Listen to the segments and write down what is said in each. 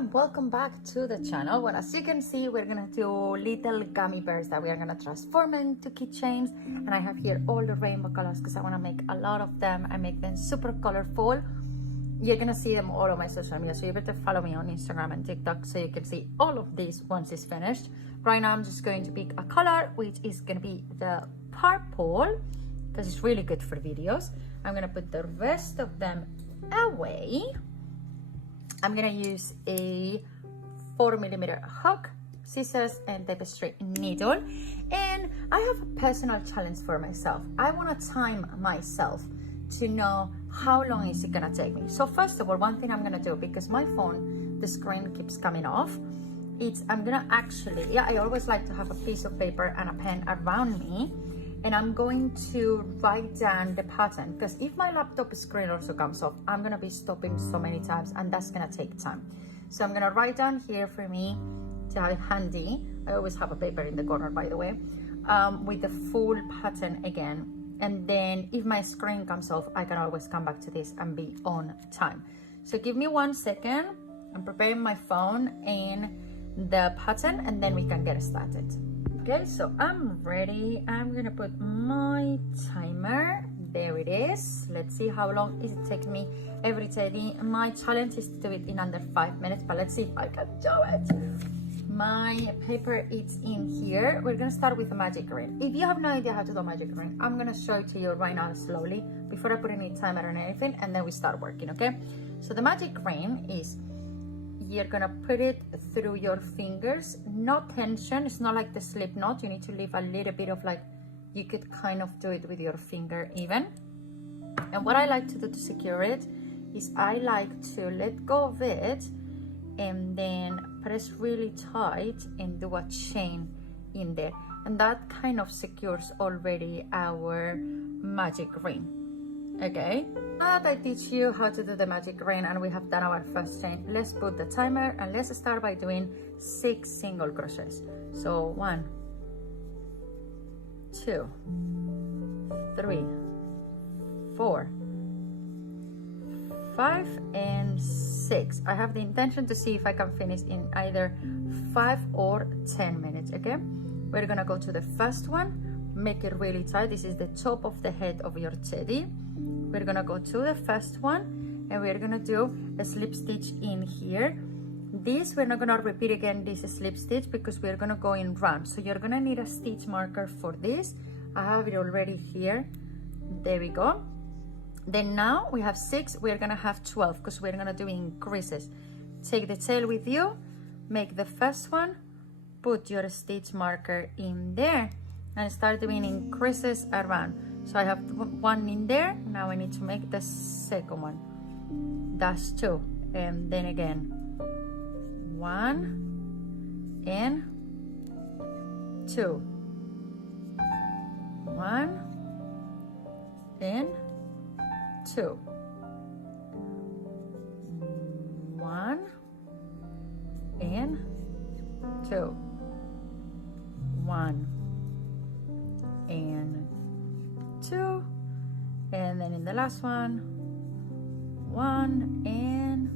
and welcome back to the channel. Well, as you can see, we're gonna do little gummy bears that we are gonna transform into keychains, and I have here all the rainbow colors because I want to make a lot of them. I make them super colorful. You're gonna see them all on my social media, so you better follow me on Instagram and TikTok so you can see all of these once it's finished. Right now I'm just going to pick a color, which is gonna be the purple because it's really good for videos. I'm gonna put the rest of them away. I'm gonna use a 4mm hook, scissors, and tapestry needle. And I have a personal challenge for myself. I wanna time myself to know how long is it gonna take me. So first of all, one thing I'm gonna do, because my phone, the screen keeps coming off, I'm gonna actually, I always like to have a piece of paper and a pen around me, and I'm going to write down the pattern, because if my laptop screen also comes off, I'm gonna be stopping so many times and that's gonna take time. So I'm gonna write down here for me to have it handy. I always have a paper in the corner, by the way, with the full pattern again. And then if my screen comes off, I can always come back to this and be on time. So give me 1 second. I'm preparing my phone and the pattern, and then we can get started. Okay, so I'm ready. I'm gonna put my timer. There it is. Let's see how long it takes me every day. My challenge is to do it in under 5 minutes, but let's see if I can do it. My paper is in here. We're gonna start with the magic ring. If you have no idea how to do magic ring, I'm gonna show it to you right now slowly before I put any timer or anything, and then we start working, okay? So the magic ring is, you're gonna put it through your fingers, no tension. It's not like the slip knot. You need to leave a little bit of, like, you could kind of do it with your finger even. And what I like to do to secure it is I like to let go of it and then press really tight and do a chain in there. And that kind of secures already our magic ring. Okay, now that I teach you how to do the magic ring and we have done our first chain, let's put the timer and let's start by doing 6 single crochets. So 1, 2, 3, 4, 5, and 6. I have the intention to see if I can finish in either 5 or 10 minutes, okay? We're gonna go to the first one, make it really tight. This is the top of the head of your teddy. We're gonna go to the first one and we're gonna do a slip stitch in here. This, we're not gonna repeat again this slip stitch because we're gonna go in round. So you're gonna need a stitch marker for this. I have it already here. There we go. Then now we have 6, we're gonna have 12 because we're gonna do increases. Take the tail with you, make the first one, put your stitch marker in there and start doing increases around. So I have 1 in there. Now I need to make the second one. That's 2, and then again 1 and 2, 1 and 2, 1 and 2, 1 and 2, and then in the last one, 1 and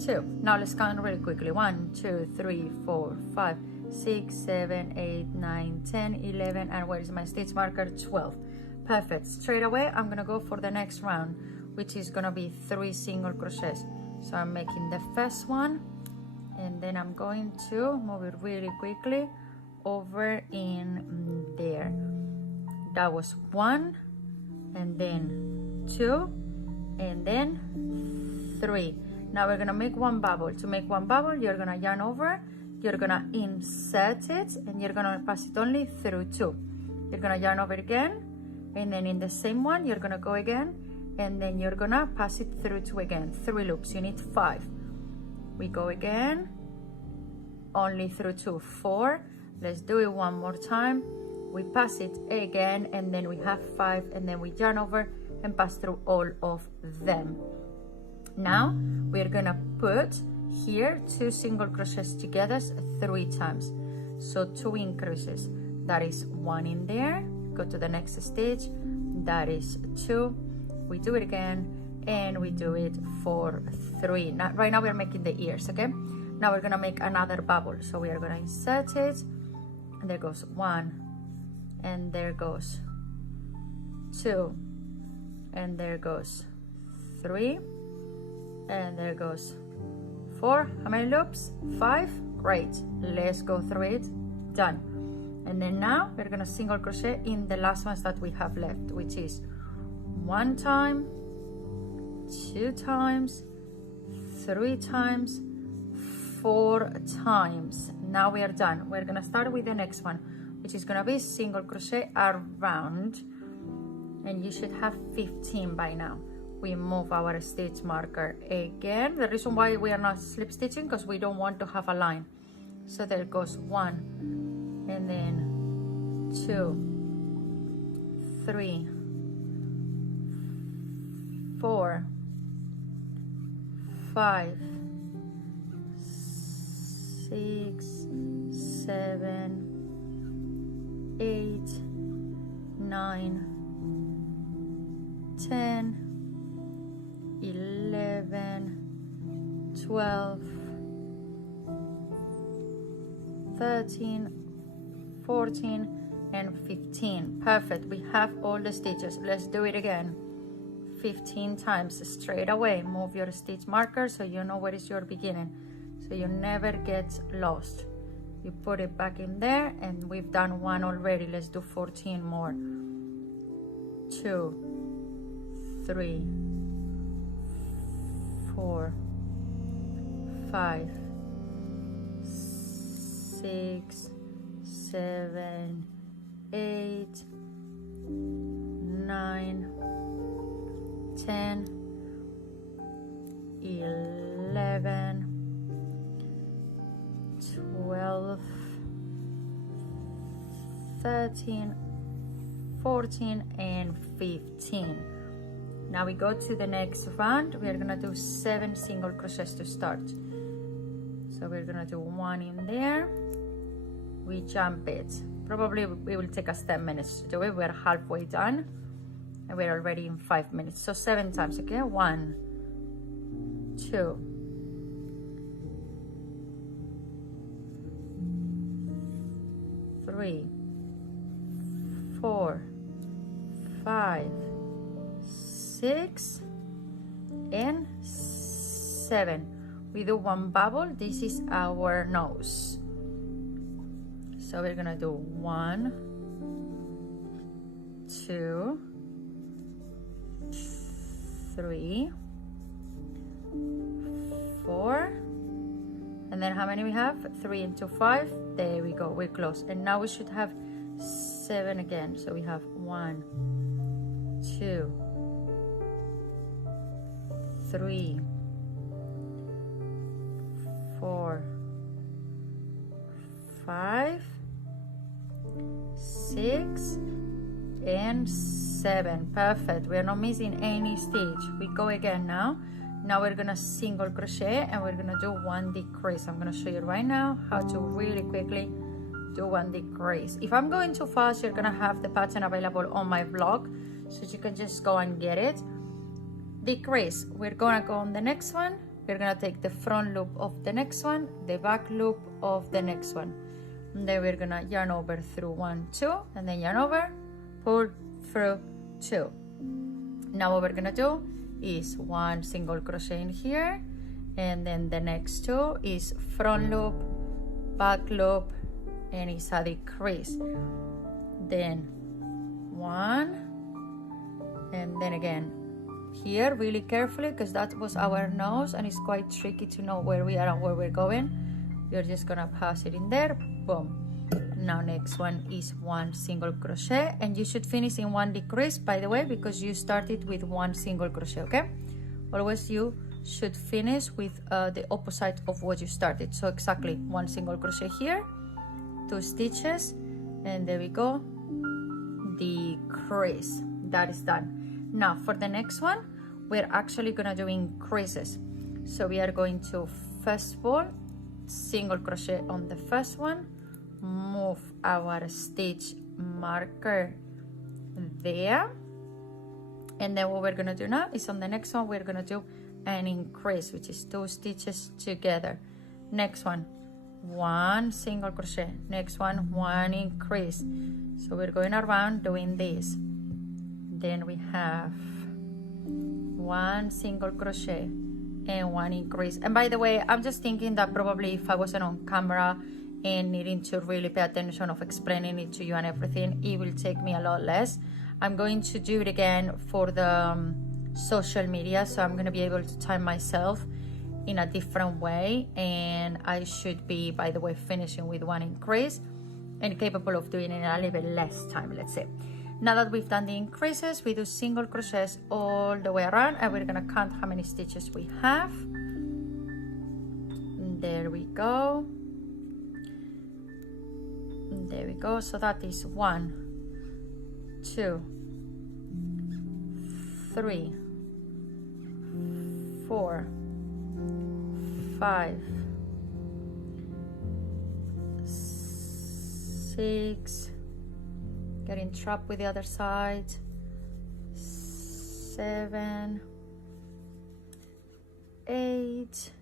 2. Now let's count really quickly. 1, 2, 3, 4, 5, 6, 7, 8, 9, 10, 11, and where is my stitch marker? 12. Perfect. Straight away I'm gonna go for the next round, which is gonna be 3 single crochets. So I'm making the first one, and then I'm going to move it really quickly over in there. That was 1, and then 2, and then 3. Now we're gonna make 1 bubble. To make 1 bubble, you're gonna yarn over, you're gonna insert it, and you're gonna pass it only through 2. You're gonna yarn over again, and then in the same one, you're gonna go again, and then you're gonna pass it through 2 again. 3 loops, you need 5. We go again, only through 2, 4. Let's do it one more time. We pass it again, and then we have 5, and then we yarn over and pass through all of them. Now we're gonna put here 2 single crochets together 3 times. So 2 increases. That is 1 in there. Go to the next stitch. That is 2. We do it again, and we do it for 3. Now, right now we're making the ears, okay? Now we're gonna make another bubble. So we are gonna insert it, and there goes 1, and there goes 2, and there goes 3, and there goes 4. How many loops? 5. Great. Let's go through it. Done. And then now we're gonna single crochet in the last ones that we have left, which is 1 time, 2 times, 3 times, 4 times. Now we are done. We're gonna start with the next one, which is gonna be single crochet around, and you should have 15 by now. We move our stitch marker again. The reason why we are not slip stitching, because we don't want to have a line. So there goes 1, and then 2, 3, 4, 5, 6, 7, 8, 9, 10, 11, 12, 13, 14, and 15. Perfect. We have all the stitches. Let's do it again. 15 times straight away. Move your stitch marker so you know where is your beginning, so you never get lost. You put it back in there, and we've done 1 already. Let's do 14 more. 2, 3, 4, 5, 6, 7, 8, 9, 10, 11, 12, 13, 14, and 15. Now we go to the next round. We are gonna do 7 single crochets to start. So we're gonna do 1 in there. We jump it. Probably it will take us 10 minutes to do it. We're halfway done, and we're already in 5 minutes. So 7 times, okay? 1, 2, 3, 4, 5, 6, and 7. We do 1 bubble. This is our nose. So we're gonna do 1, 2, 3, 4, and then how many we have? 3 into 5. There we go. We're close. And now we should have 7 again. So we have 1, 2, 3, 4, 5, 6, and 7. Perfect. We are not missing any stitch. We go again now. Now we're gonna single crochet, and we're gonna do 1 decrease. I'm gonna show you right now how to really quickly do 1 decrease. If I'm going too fast, you're gonna have the pattern available on my blog, so you can just go and get it. Decrease. We're gonna go on the next one. We're gonna take the front loop of the next one, the back loop of the next one, and then we're gonna yarn over through 1, 2, and then yarn over, pull through 2. Now what we're gonna do is 1 single crochet in here, and then the next 2 is front loop, back loop, and it's a decrease. Then 1, and then again here really carefully, because that was our nose and it's quite tricky to know where we are and where we're going. You're just gonna pass it in there, boom. Now next one is 1 single crochet, and you should finish in 1 decrease, by the way, because you started with 1 single crochet, okay? Always you should finish with the opposite of what you started. So exactly 1 single crochet here, 2 stitches, and there we go, decrease. That is done. Now for the next one, we're actually gonna do increases. So we are going to, first of all, single crochet on the first one, move our stitch marker there, And then what we're gonna do now is on the next one we're gonna do an increase, which is 2 stitches together. Next one, 1 single crochet. Next one, 1 increase. So we're going around doing this. Then we have 1 single crochet and 1 increase. And by the way, I'm just thinking that probably if I wasn't on camera and needing to really pay attention of explaining it to you and everything, it will take me a lot less. I'm going to do it again for the social media, so I'm going to be able to time myself in a different way, and I should be, by the way, finishing with 1 increase and capable of doing it in a little bit less time, let's say. Now that we've done the increases, we do single crochets all the way around, and we're going to count how many stitches we have. There we go. There we go. So that is 1, 2, 3, 4, 5, 6, getting trapped with the other side, 7, 8,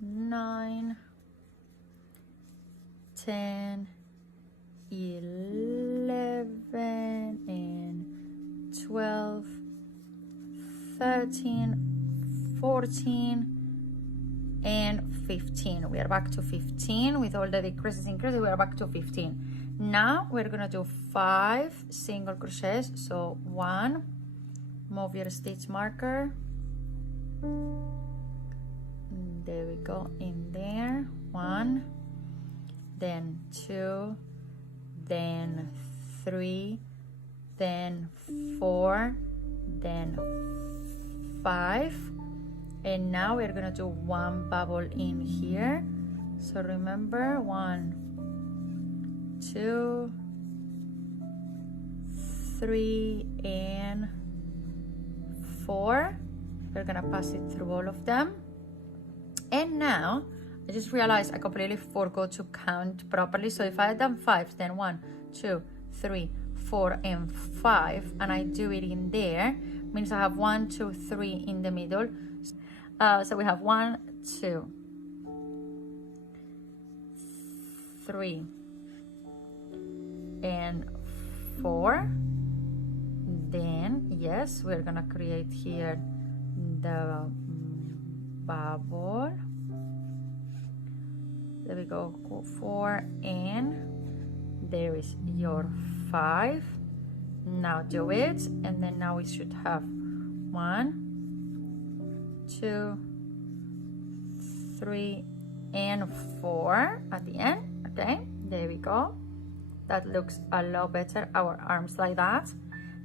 9, 10, 11, and 12, 13, 14, and 15. We are back to 15 with all the decreases increases. We are back to 15. Now we're gonna do 5 single crochets. So 1, move your stitch marker. There we go, in there. 1, then 2, then 3, then 4, then 5, and now we're gonna do 1 bubble in here. So remember, 1, 2, 3, and 4. We're gonna pass it through all of them. And now I just realized I completely forgot to count properly. So if I had done 5, then 1, 2, 3, 4, and 5, and I do it in there, means I have 1, 2, 3 in the middle. So we have 1, 2, 3, and 4. Then yes, we're gonna create here the bubble. There we go, 4, and there is your 5. Now do it, and then now we should have 1, 2, 3, and 4 at the end. Okay, there we go. That looks a lot better, our arms like that.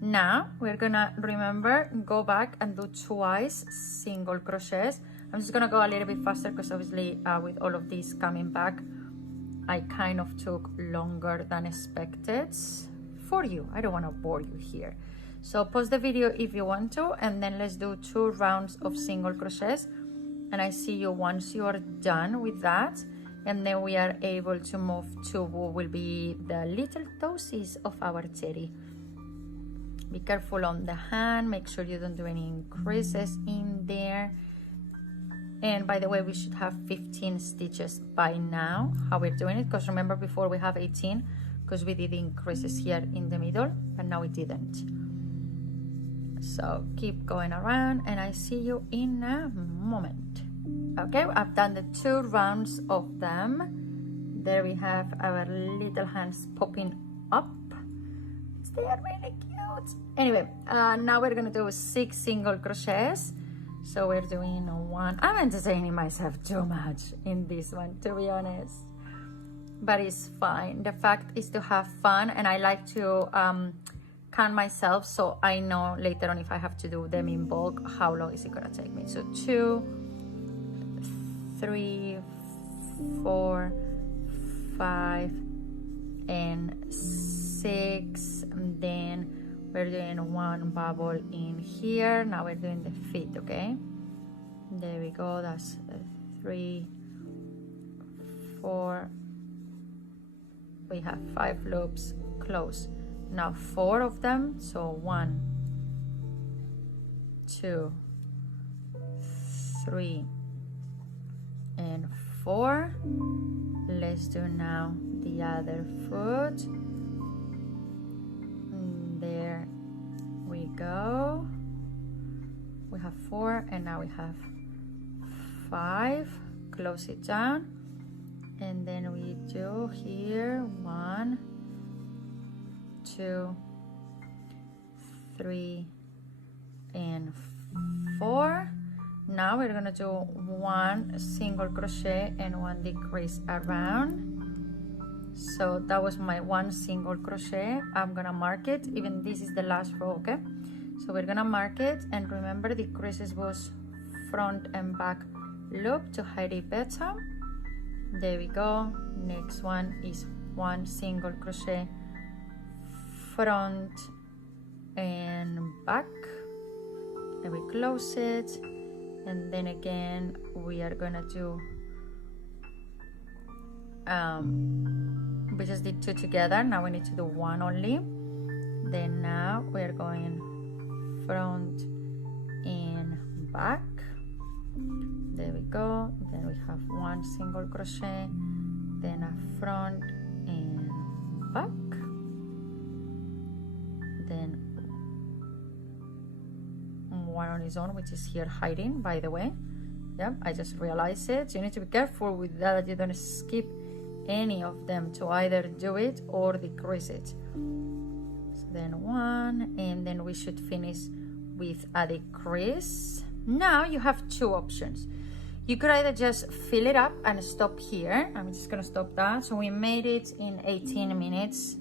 Now we're gonna remember, go back and do twice single crochets. I'm just gonna go a little bit faster because obviously with all of these coming back, I kind of took longer than expected for you. I don't want to bore you here. So pause the video if you want to, and then let's do 2 rounds of single crochets, and I see you once you are done with that, and then we are able to move to what will be the little toesies of our teddy. Be careful on the hand, make sure you don't do any increases in there. And by the way, we should have 15 stitches by now. How we're doing it, because remember before we have 18 because we did increases here in the middle, but now we didn't. So keep going around, and I see you in a moment. Okay, I've done the 2 rounds of them. There we have our little hands popping up. They are really cute. Anyway, now we're gonna do 6 single crochets. So we're doing 1. I'm entertaining myself too much in this one, to be honest, but it's fine. The fact is to have fun, and I like to count myself so I know later on if I have to do them in bulk, how long is it gonna take me. So 2, 3, 4, 5, and 6, and then we're doing 1 bubble in here. Now we're doing the feet. Okay, there we go. That's 3, 4. We have 5 loops. Close. Now 4 of them. So 1, 2, 3, and 4. Let's do now the other foot. There we go. We have 4 and now we have 5. Close it down, and then we do here 1, 2, 3, and 4. Now we're gonna do 1 single crochet and 1 decrease around. So that was my 1 single crochet. I'm gonna mark it, even this is the last row, okay? So we're gonna mark it, and remember decreases was front and back loop to hide it better. There we go. Next one is 1 single crochet front and back, and we close it, and then again we are gonna do we just did 2 together. Now we need to do 1 only. Then now we are going front and back. There we go. Then we have 1 single crochet, then a front and back, then 1 on its own, which is here hiding, by the way. Yeah, I just realized it. You need to be careful with that you don't skip any of them, to either do it or decrease it. So then 1, and then we should finish with a decrease. Now you have 2 options. You could either just fill it up and stop here. I'm just gonna stop that. So we made it in 18 minutes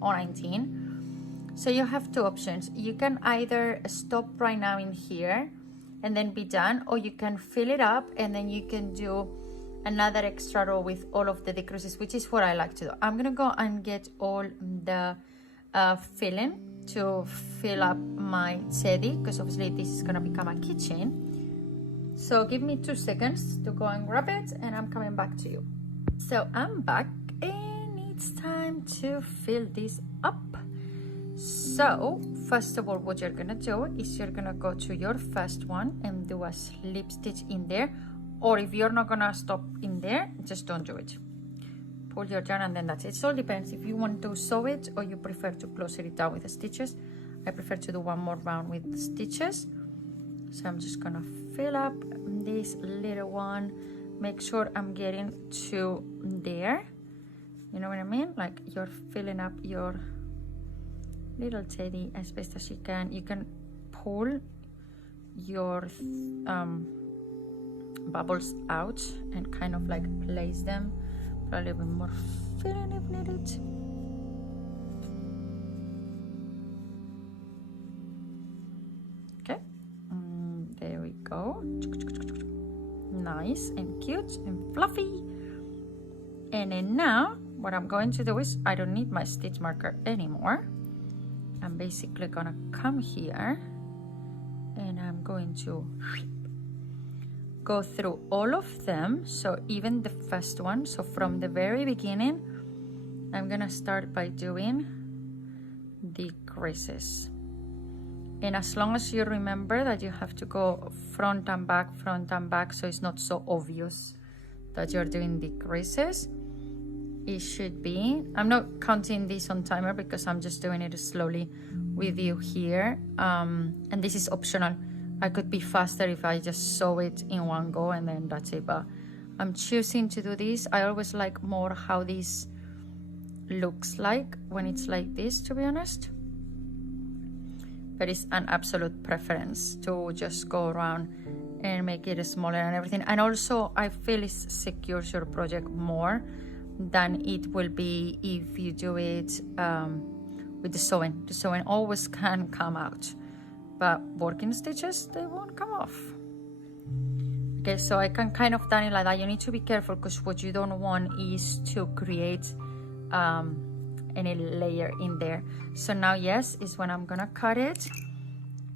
or 19. So you have 2 options. You can either stop right now in here and then be done, or you can fill it up and then you can do another extra row with all of the decreases, which is what I like to do. I'm gonna go and get all the filling to fill up my teddy, because obviously this is gonna become a keychain. So give me 2 seconds to go and grab it, and I'm coming back to you. So I'm back, and it's time to fill this up. So first of all, what you're gonna do is you're gonna go to your first one and do a slip stitch in there, or if you're not gonna stop in there, just don't do it. Pull your yarn and then that's it. So it depends if you want to sew it or you prefer to close it down with the stitches. I prefer to do 1 more round with the stitches. So I'm just gonna fill up this little one. Make sure I'm getting to there. You know what I mean? Like you're filling up your little teddy as best as you can. You can pull your bubbles out and kind of like place them. Put a little bit more filling if needed. Okay, there we go. Nice and cute and fluffy. And then now what I'm going to do is I don't need my stitch marker anymore. I'm basically gonna come here and I'm going to go through all of them, so even the first one. So from the very beginning I'm gonna start by doing decreases, and as long as you remember that you have to go front and back, so it's not so obvious that you're doing decreases, it should be. I'm not counting this on timer because I'm just doing it slowly with you here, and this is optional. I could be faster if I just sew it in one go and then that's it, but I'm choosing to do this. I always like more how this looks like when it's like this, to be honest, but it's an absolute preference to just go around and make it smaller and everything. And also I feel it secures your project more than it will be if you do it with the sewing. The sewing always can come out, but working stitches, they won't come off. Okay, so I can kind of done it like that. You need to be careful because what you don't want is to create any layer in there. So now, yes, is when I'm gonna cut it.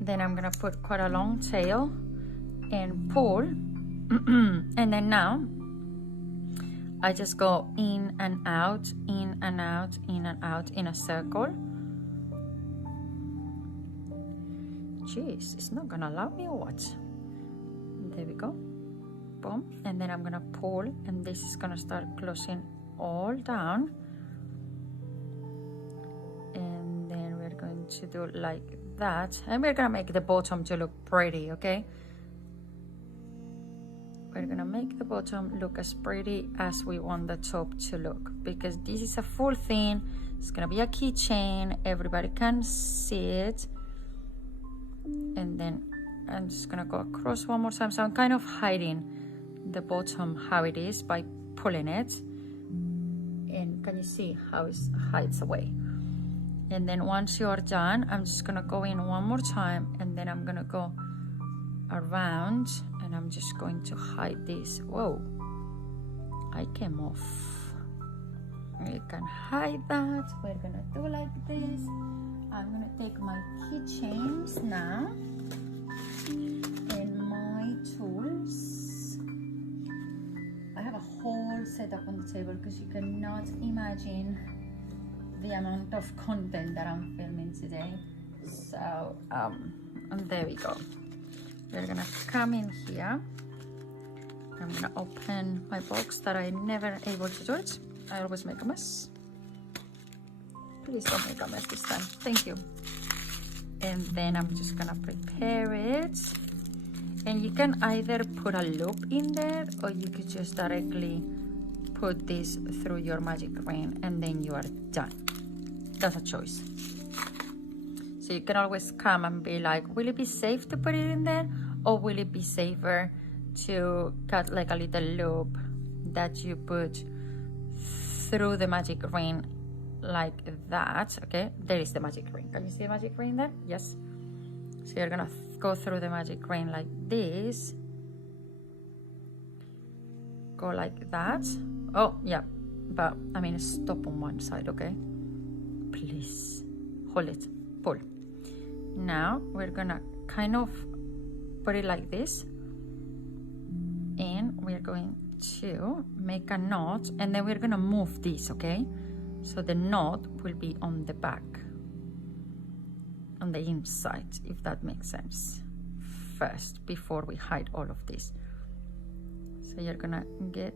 Then I'm gonna put quite a long tail and pull. And then now I just go in and out, in and out, in and out in a circle, Jeez, it's not gonna allow me or what? There we go. Boom. And then I'm gonna pull, and this is gonna start closing all down. And then we're going to do like that. And we're gonna make the bottom to look pretty, okay? We're gonna make the bottom look as pretty as we want the top to look, because this is a full thing. It's gonna be a keychain, everybody can see it. And then I'm just gonna go across one more time. So I'm kind of hiding the bottom how it is by pulling it. And can you see how it hides away? And then once you're done, I'm just gonna go in one more time, and then I'm gonna go around, and I'm just going to hide this. Whoa, I came off. You can hide that. We're gonna do like this. I'm gonna take my keychains now and my tools. I have a whole setup on the table because you cannot imagine the amount of content that I'm filming today. So and there we go. We're gonna come in here. I'm gonna open my box that I never able to do it. I always make a mess. Please don't make a mess this time. Thank you. And then I'm just gonna prepare it. And you can either put a loop in there, or you could just directly put this through your magic ring, and then you are done. That's a choice. So you can always come and be like, will it be safe to put it in there, or will it be safer to cut like a little loop that you put through the magic ring like that? Okay, there is the magic ring. Can you see the magic ring there? Yes. So you're gonna go through the magic ring like this. Go like that. Oh yeah, but I mean stop on one side, okay? Please hold it, pull. Now we're gonna kind of put it like this, and we're going to make a knot, and then we're gonna move this, okay? So the knot will be on the back, on the inside, if that makes sense, first, before we hide all of this. So you're gonna get,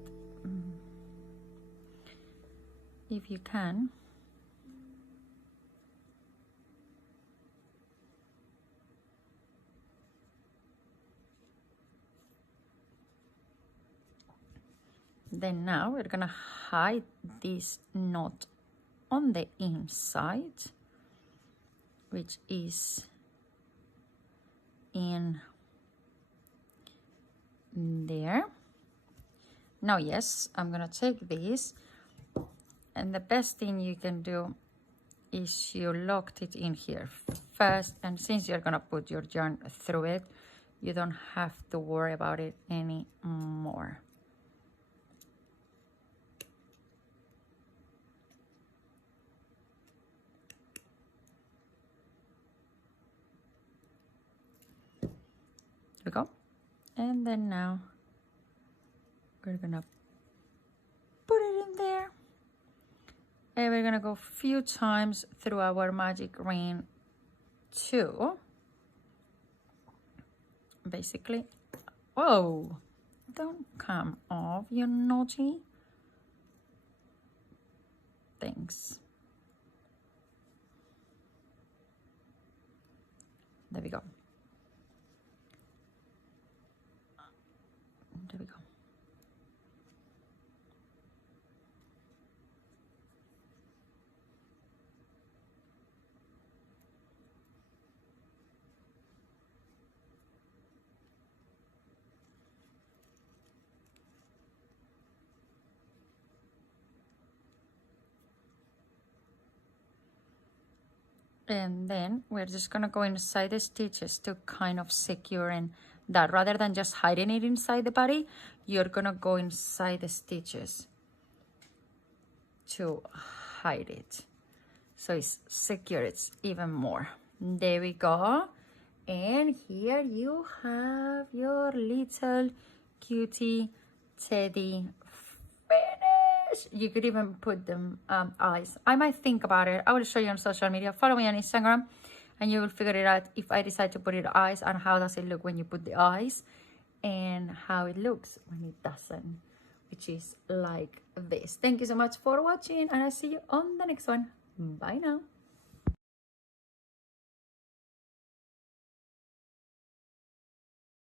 if you can, then now we're gonna hide this knot on the inside, which is in there. Now yes, I'm gonna take this, and the best thing you can do is you locked it in here first, and since you're gonna put your yarn through it, you don't have to worry about it anymore. There we go. And then now we're gonna put it in there, and we're gonna go a few times through our magic ring too, basically. Whoa, don't come off, you naughty things. There we go. There we go. And then we're just gonna go inside the stitches to kind of secure in that. Rather than just hiding it inside the body, you're gonna go inside the stitches to hide it, so it's secure, it's even more. There we go. And here you have your little cutie teddy finished. You could even put them eyes. I might think about it. I will show you on social media. Follow me on Instagram. and you will figure it out if I decide to put it eyes, and how does it look when you put the eyes, and how it looks when it doesn't, which is like this. Thank you so much for watching, and I'll see you on the next one. Bye now.